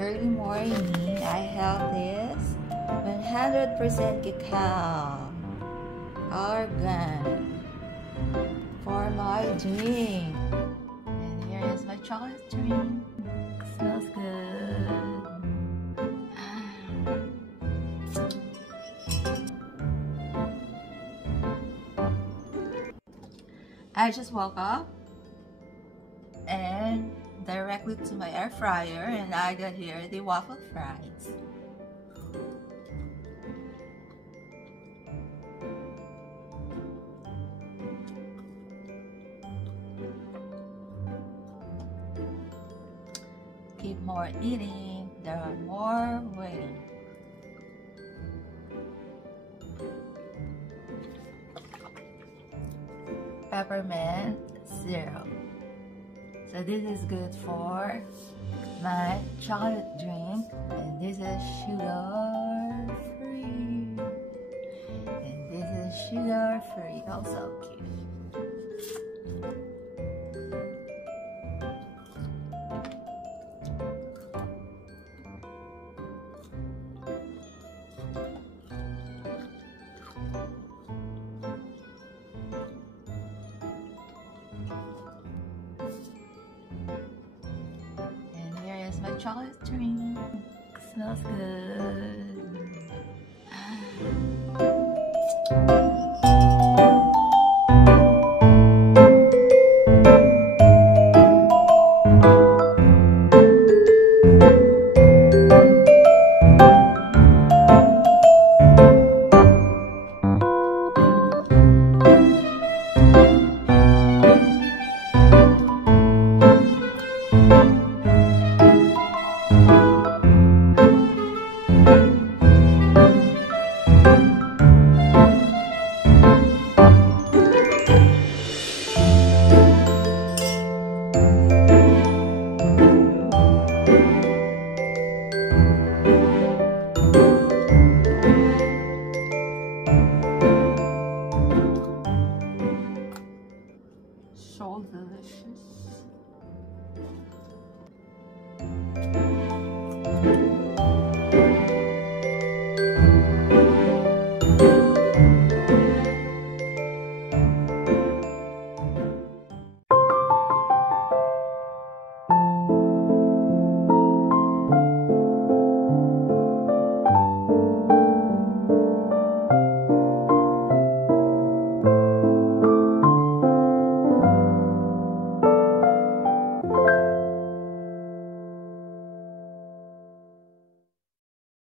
early morning, I have this 100% cacao argan for my drink. And here is my chocolate drink. Smells good. I just woke up and directly to my air fryer, and I got here the waffle fries. Keep more eating, there are more waiting. Peppermint syrup. So this is good for my chocolate drink, and this is sugar free, and this is sugar free, also cute. My chocolate drink smells good.